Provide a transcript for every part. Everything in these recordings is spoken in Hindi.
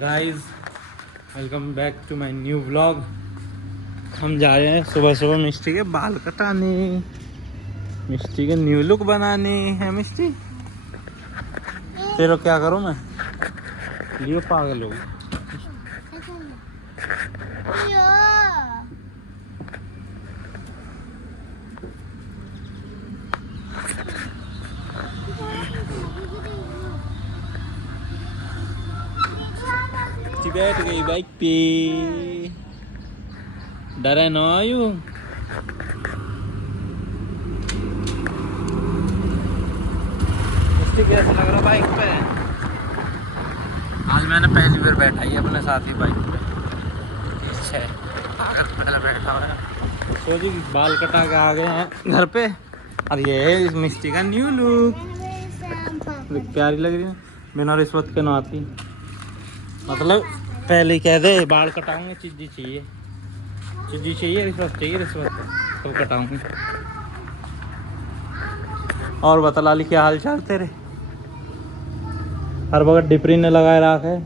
Guys welcome back to my new vlog. हम जा रहे हैं सुबह सुबह मिस्टी के बाल कटाने, मिस्टी के न्यू लुक बनाने हैं। मिस्टी तेरे क्या करूं मैं, लियो पागल हो बैठ गई बाइक पे। डरे न आयु। कैसा लग रहा बाइक पे? आज मैंने पहली बार बैठा ही अपने साथ ही बाइक पे। पहले बैठा हुआ है। सोची बाल कटा के आ गए हैं घर पे। और ये है इस मिस्टी का न्यू लुक। प्यारी लग रही है, बिना रिश्वत के ना आती। मतलब पहले ही कह दे बाल कटाऊंगे, चीज़ी चाहिए, चीज़ी चाहिए, रिश्वत चाहिए, रिश्वत तो कटाऊंगी। और बता लाली क्या हाल चाल तेरे? हर वक्त डिपरी ने लगाए रखा है,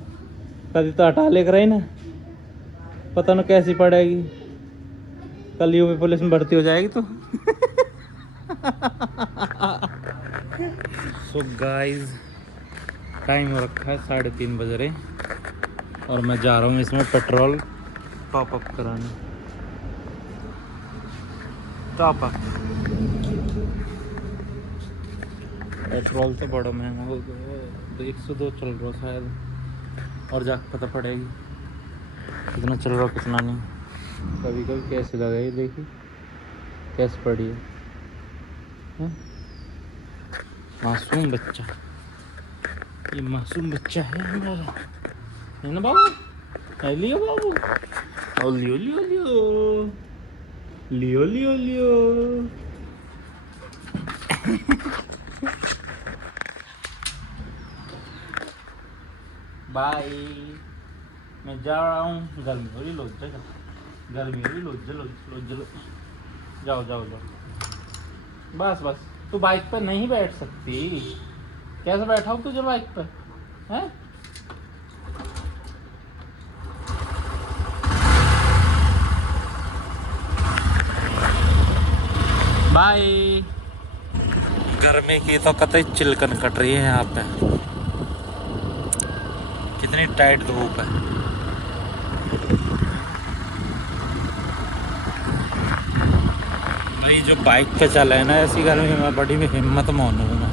कभी तो हटा ले कर ना, पता न कैसी पड़ेगी। कल यूपी पुलिस में भर्ती हो जाएगी तो। सो गाइस टाइम हो रखा है 3:30 बज रहे और मैं जा रहा हूँ इसमें पेट्रोल टॉप अप कराने। टॉप अप पेट्रोल तो बड़ा महंगा हो गया, 102 चल रहा शायद, और जाके पता पड़ेगी कितना चल रहा कितना नहीं। कभी कभी कैसे लगा ये देखिए कैसे पड़ी है। मासूम बच्चा, ये मासूम बच्चा है हमारा, है ना बाबू? है लियो बाबू, और लियो लियो लियो लियो लियो लियो। बाय, मैं जा रहा हूँ। गर्मी हो रही, लो जगह गर्मी हो रही, लो जलो लो जलो, जाओ जाओ जाओ। बस बस, तू बाइक पर नहीं बैठ सकती। कैसे बैठाऊँ तुझे बाइक पर? हैं? बाय। गर्मी की तो कतई चिलकन कट रही है यहाँ पे, कितनी टाइट धूप है। भाई जो बाइक पे चले ना ऐसी गर्मी में, बड़ी भी हिम्मत मानूँ मैं।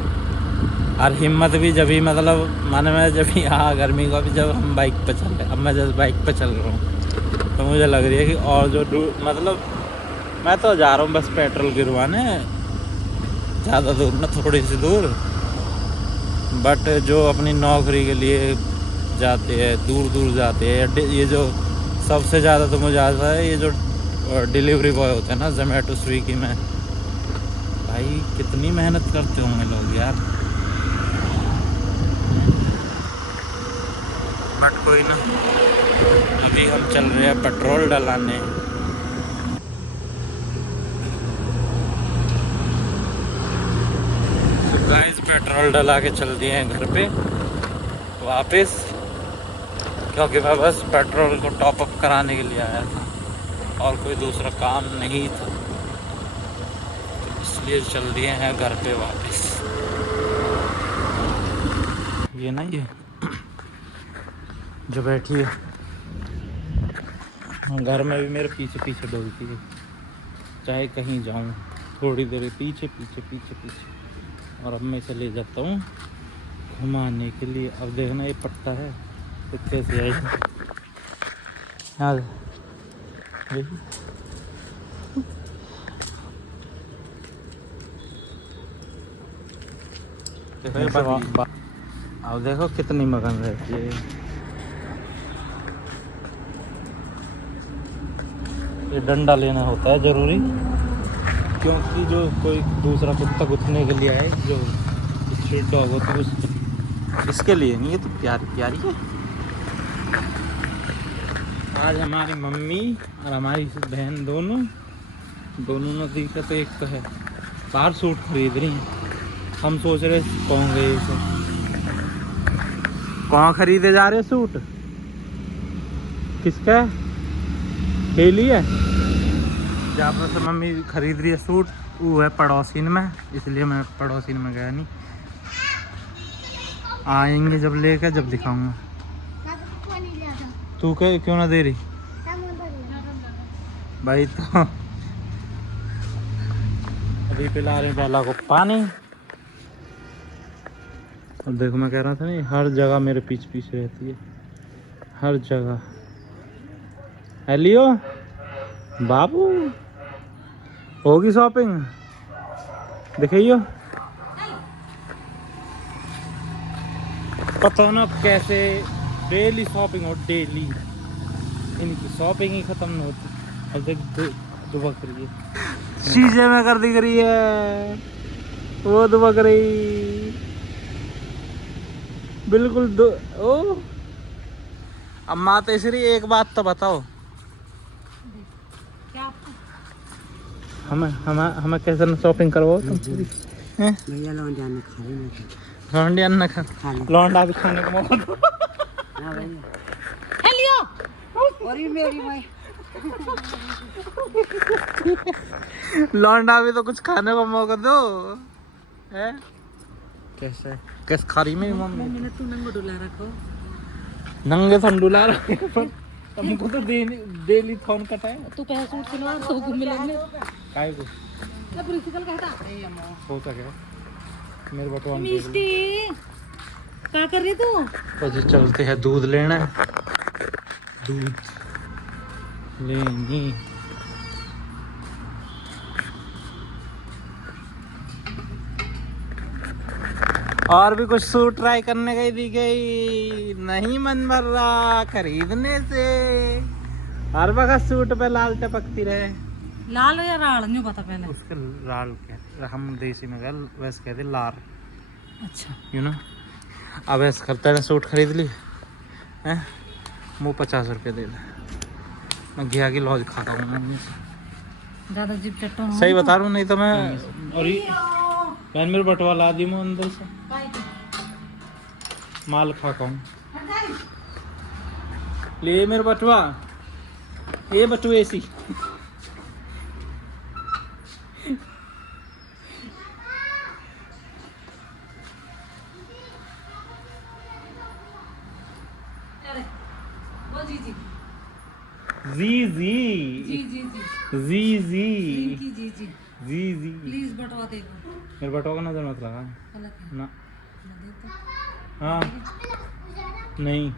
और हिम्मत भी जब ही मतलब मन में जब ही गर्मी को भी जब हम बाइक पे चल रहे, अब मैं जब बाइक पे चल रहा हूँ तो मुझे लग रही है कि और जो मतलब मैं तो जा रहा हूँ बस पेट्रोल गिरवाने, ज़्यादा दूर ना, थोड़ी सी दूर। बट जो अपनी नौकरी के लिए जाते हैं, दूर दूर जाते हैं, ये जो सबसे ज़्यादा तो मुझे आता है ये जो डिलीवरी बॉय होते हैं ना जोमेटो स्विगी में, भाई कितनी मेहनत करते होंगे लोग यार। बट कोई ना, अभी हम चल रहे हैं पेट्रोल डलाने। तो गाइस पेट्रोल डला के चल दिए हैं घर पे वापस, क्योंकि मैं बस पेट्रोल को टॉप अप कराने के लिए आया था और कोई दूसरा काम नहीं था, तो इसलिए चल दिए हैं घर पे वापस। ये ना ये जो बैठी है घर में भी मेरे पीछे पीछे डोलती है, चाहे कहीं जाऊं थोड़ी देर पीछे पीछे पीछे पीछे। और अब मैं इसे ले जाता हूँ घुमाने के लिए। अब देखना ये पट्टा है तो कैसे आई यार, देखो अब देखो कितनी मगन रहती है। ये डंडा लेना होता है ज़रूरी, क्योंकि जो कोई दूसरा कुत्ता गुथने के लिए आए, जो स्ट्रीट डॉग होता है इसके लिए नहीं। ये तो प्यारी प्यारी है। आज हमारी मम्मी और हमारी बहन दोनों नज़दीक तो एक तो है बाहर सूट खरीद रही हैं। हम सोच रहे कौन गए इसे, कहाँ खरीदे जा रहे सूट? किसका है? हेली है। जहाँ पर से मम्मी खरीद रही है सूट, वो है पड़ोसिन में, इसलिए मैं पड़ोसिन में गया नहीं। आएंगे जब लेकर, जब दिखाऊंगा। तू क्यों ना दे रही भाई? तो अभी पिला रहे बेला को पानी। और देखो मैं कह रहा था नहीं, हर जगह मेरे पीछे पीछे रहती है, हर जगह। हेलियो बाबू, होगी शॉपिंग? दिखाइयो। पता ना कैसे डेली शॉपिंग हो, डेली इनकी शॉपिंग ही खत्म नहीं होती। अब देख दुबक रही है शीशे में कर दिख रही है, वो दुबक रही बिल्कुल ओ अम्मा तेसरी। एक बात तो बताओ, क्या हमें हमें हमें कैसे न शॉपिंग करवाओ तुम? भैया लौंडिया ने खा ली लौंडिया न खा, लौंडा भी खाने का मौका दो। हां भैया हेलियो और ये मेरी भाई लौंडा भी तो कुछ खाने का मौका दो। है कैसे कैसे खा रही मेरी मम्मी? मम्मी ने तू नंगो डुला रखो, नंगे थन डुला रखे पर तुमको तो डेली फोन कटाए। तू पहले सूट सिलवा तो घूम मिलेंगे। काय को क्या प्रिंसिपल कहता हो सके मेरे बटवा में मिस्टी क्या कर रही तू? तो जी चलते हैं, दूध लेना है, दूध लेनी। और भी कुछ सूट ट्राई करने गई दी गई, नहीं मन भर रहा खरीदने से। हर वक्त सूट पे लाल टपकती रहे। लाल या राल नहीं पता पहले उसके लाल कहते, हम देसी में गए वैसे कहते लार। अच्छा यू नो। अब ऐसा करते हैं, सूट खरीद ली हैं, मुँह 50 रुपये दे दे, मैं घिया की लॉज खाता हूँ मम्मी से। ज्यादा जिप चट्टो सही बता रहा हूँ, नहीं तो मैं और मैंने मेरे बटवा ला दी मैं अंदर से माल खाता हूँ। ले मेरे बटवा, ये बटुए ऐसी जी जी जी जी जी जी जी जी जी जी जी जी प्लीज बटवा देखो मेरे बटवा का नजर मत लगा गलत है ना। ना देते हाँ नहीं,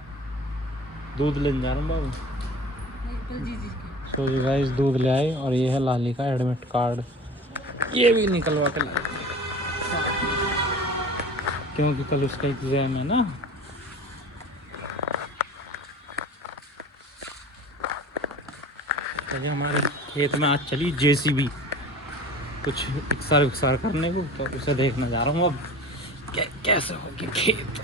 दूध लेने जा रहा हूँ बाबू। नहीं जी जी के सो जी गाइस दूध ले आए, और ये है लाली का एडमिट कार्ड, ये भी निकलवा के लाए क्योंकि कल उसका एग्जाम है ना। चलिए हमारे खेत में आज चली जेसीबी कुछ इक्सार विक्सार करने को, तो उसे देखने जा रहा हूँ अब कैसे होगी खेत।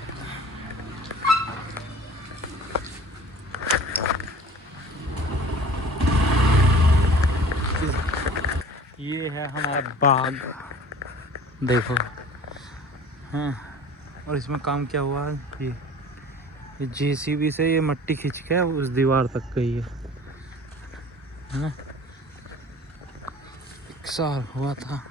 ये है हमारा बाग, देखो हैं। और इसमें काम क्या हुआ है, ये जेसीबी से ये मट्टी खींच के उस दीवार तक गई है ना। एक साल हुआ था।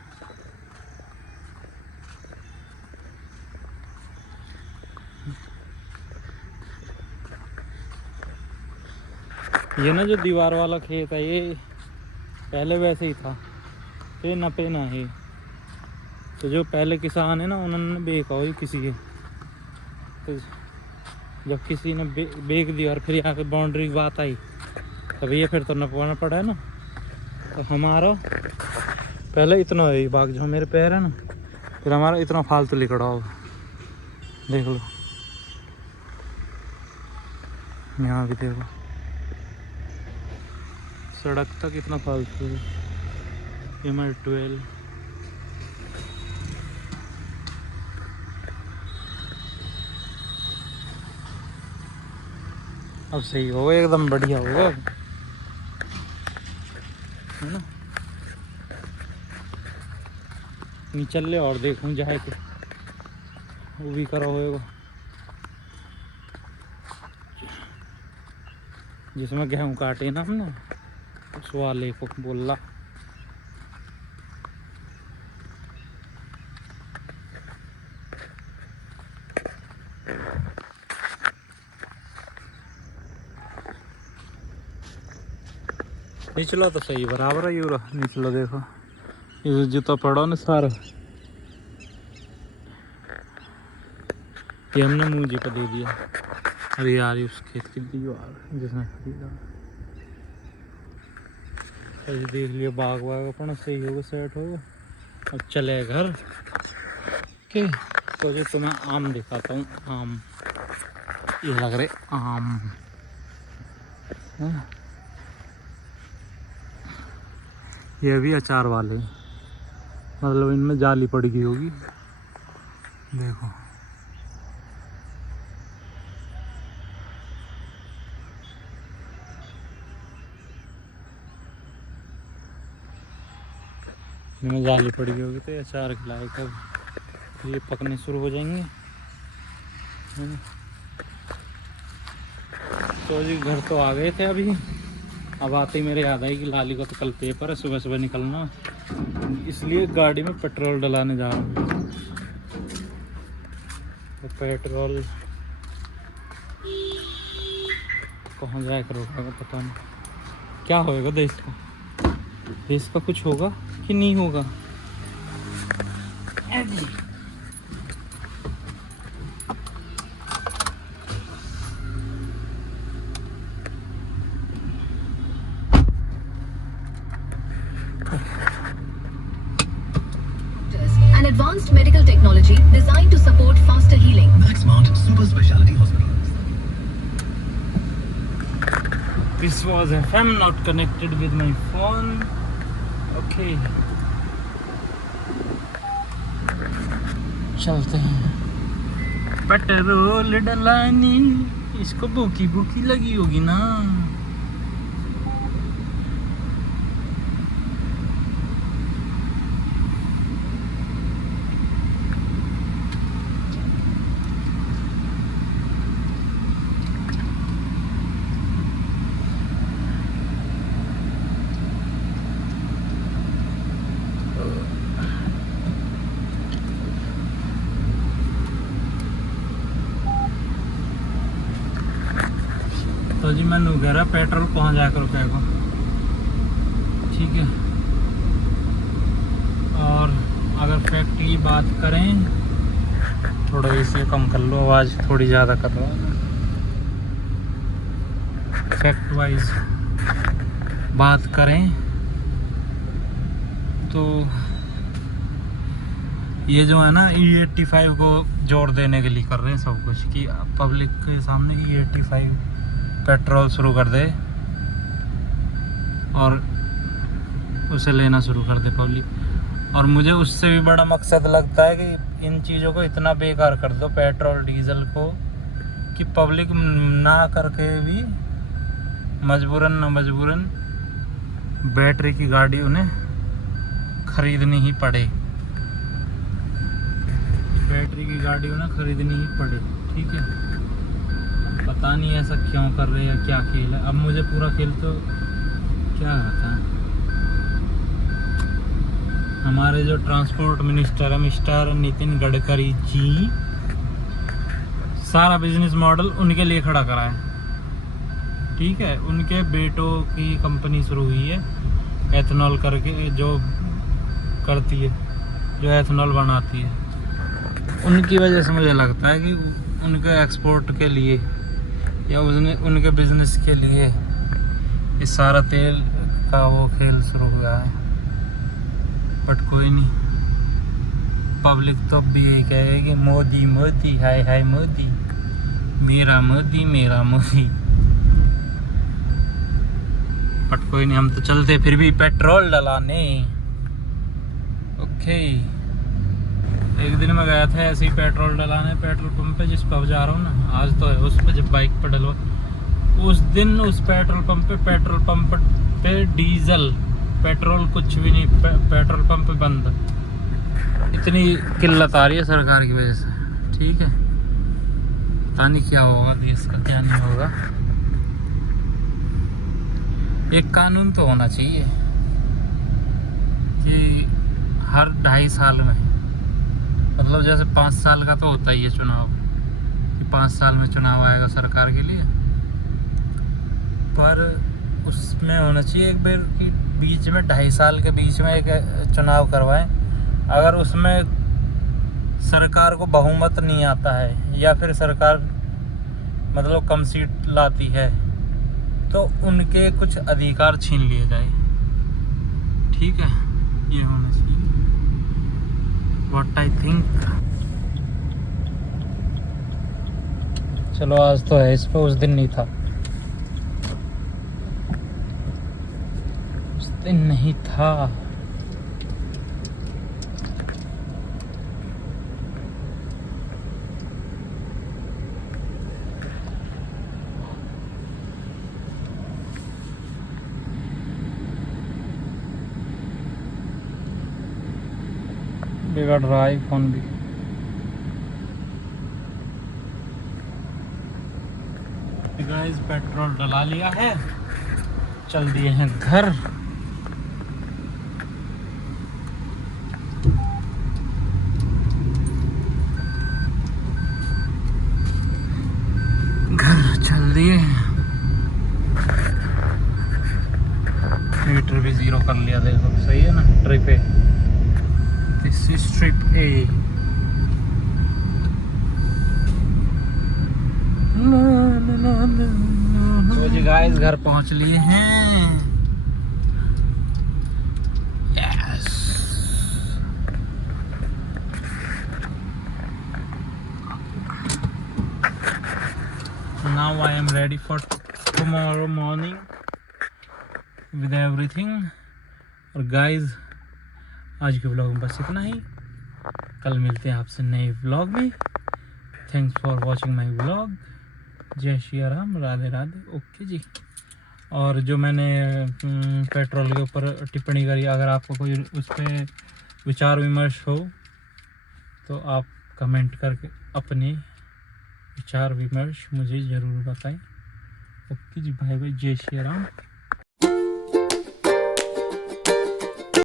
ये ना जो दीवार वाला खेत है, ये पहले वैसे ही था, पे ना पे ना है। तो जो पहले किसान है ना, उन्होंने बेचा हुई किसी के, तो जब किसी ने बेच दिया और फिर यहाँ पे बाउंड्री की बात आई, तब ये फिर तो नपवाना पड़ा है ना। तो हमारा पहले इतना है बाग जो मेरे पैर है ना, फिर हमारा इतना फालतू लिखड़ा होगा, देख लो यहाँ भी देखो, सड़क तक इतना फालतू है। MR12 अब सही होगा, एकदम बढ़िया होगा है ना। नीचे ले और देखूं जाए के वो भी करा होगा। जिसमें गेहूँ काटे ना हमने, उस वाले को बोला। निचला तो सही बराबर है यूरा, निचला देखो ये जूता पड़ा ना सारा, ये हमने मुझे को दे दिया। अरे यार उस खेत की दीवार जिसने खरीदा, अरे देख लिया बाग वाग अपना सही होगा, सेट होगा। अब चले घर के, तो जो तुम्हें आम दिखाता हूँ। आम ये लग रहे आम है? ये भी अचार वाले, मतलब इनमें जाली पड़ गई होगी, देखो। इनमें जाली पड़ गई होगी तो ये अचार खिलाए, कब ये पकने शुरू हो जाएंगे। तो जी घर तो आ गए थे अभी। अब आते ही मेरे याद आई कि लाली को तो कल पेपर है, सुबह सुबह निकलना, इसलिए गाड़ी में पेट्रोल डलाने जा रहा हूँ। तो पेट्रोल कहाँ जाए करोगा पता नहीं, क्या होएगा देश का, देश का कुछ होगा कि नहीं होगा। An advanced medical technology designed to support faster healing. Maxmart Super Speciality Hospital. This was FM not connected with my phone. Okay. चलते हैं। पेट्रोल डलानी, इसको भूखी भूखी लगी होगी ना। तो जी मैं कह रहा पेट्रोल पहुँचा कर रुपये को, ठीक है। और अगर फैक्ट की बात करें, थोड़ा इसे कम कर लो, आवाज़ थोड़ी ज़्यादा कर रहा है। फैक्ट वाइज बात करें तो ये जो है ना E85 को जोर देने के लिए कर रहे हैं सब कुछ, कि पब्लिक के सामने E85 पेट्रोल शुरू कर दे और उसे लेना शुरू कर दे पब्लिक। और मुझे उससे भी बड़ा मकसद लगता है कि इन चीज़ों को इतना बेकार कर दो, पेट्रोल डीजल को, कि पब्लिक ना करके भी मजबूरन न मजबूरन बैटरी की गाड़ी उन्हें खरीदनी ही पड़े, बैटरी की गाड़ी उन्हें खरीदनी ही पड़े, ठीक है। पता नहीं ऐसा क्यों कर रहे हैं, क्या खेल है। अब मुझे पूरा खेल तो क्या आता है। हमारे जो ट्रांसपोर्ट मिनिस्टर है मिस्टर नितिन गडकरी जी, सारा बिजनेस मॉडल उनके लिए खड़ा करा है, ठीक है। उनके बेटों की कंपनी शुरू हुई है एथेनॉल करके, जो करती है, जो एथेनॉल बनाती है। उनकी वजह से मुझे लगता है कि उनके एक्सपोर्ट के लिए या उनके बिजनेस के लिए इस सारा तेल का वो खेल शुरू हुआ है। बट कोई नहीं, पब्लिक तो भी यही कहेगी मोदी मोदी, हाय हाय मोदी, मेरा मोदी मेरा मोदी। बट कोई नहीं, हम तो चलते फिर भी पेट्रोल डलाने। ओके, एक दिन मैं गया था ऐसे ही पेट्रोल डलाने पेट्रोल पंप पे, जिस पर जा रहा हूँ ना आज, तो है उस पर जब बाइक पर डलवा, उस दिन उस पेट्रोल पंप पे डीजल पेट्रोल कुछ भी नहीं, पेट्रोल पंप बंद। इतनी किल्लत आ रही है सरकार की वजह से, ठीक है। पता नहीं क्या होगा देश का, क्या नहीं होगा। एक कानून तो होना चाहिए कि हर 2.5 साल में, मतलब जैसे 5 साल का तो होता ही है चुनाव, कि 5 साल में चुनाव आएगा सरकार के लिए, पर उसमें होना चाहिए एक बार कि बीच में 2.5 साल के बीच में एक चुनाव करवाएं। अगर उसमें सरकार को बहुमत नहीं आता है या फिर सरकार मतलब कम सीट लाती है तो उनके कुछ अधिकार छीन लिए जाए। ठीक है, ये होना चाहिए। What I think. चलो आज तो है, इस पे उस दिन नहीं था, उस दिन नहीं था। बिगड़ रहा है फोन भी। गाइस पेट्रोल डला लिया है, चल दिए हैं घर। घर चल दिए, मीटर भी 0 कर लिया, देखो सही है ना। Trip A, this is trip ए। तो जी गाइस घर पहुंच लिए हैं। Yes, now I am ready for tomorrow morning with everything. और गाइस आज के व्लॉग में बस इतना ही, कल मिलते हैं आपसे नए व्लॉग में। Thanks for watching my vlog. जय श्री राम, राधे राधे। ओके जी। और जो मैंने पेट्रोल के ऊपर टिप्पणी करी, अगर आपको कोई उस पर विचार विमर्श हो तो आप कमेंट करके अपने विचार विमर्श मुझे ज़रूर बताएं। ओके जी, बाय बाय, जय श्री राम।